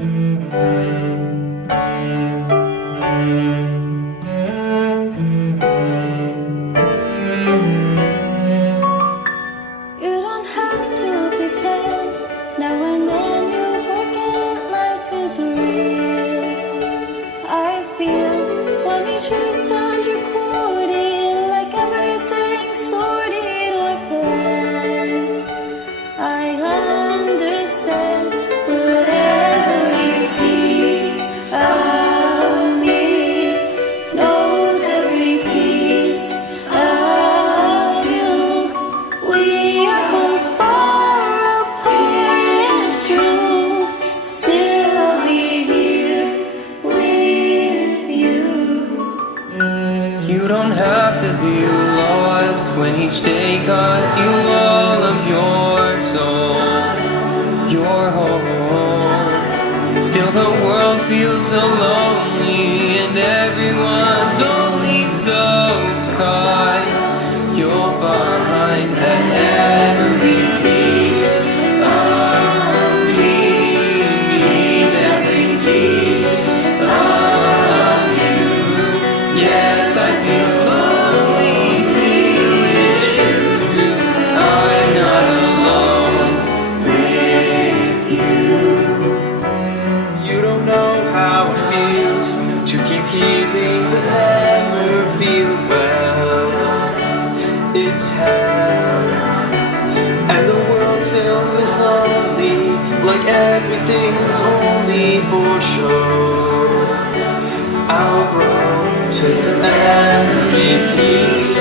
You don't have to pretend. Now and then you forget life is real. I feel when each sound recorded, like everything's sorted or planned. I understand, but every piece of me knows every piece of you. We are both far apart, it's true. Still I'll be here with you. You don't have to be lost when each day cost you all of your soul, your home. Still the world feels so lonely and everyone's only so kind. You'll find that every piece of me needs every piece of you. Yes, I feel lonely, still it's true. I'm not alone with you. You don't know how it feels to keep healing but never feel well. It's hell, and the world still is lonely, like everything's only for show. I'll grow to every piece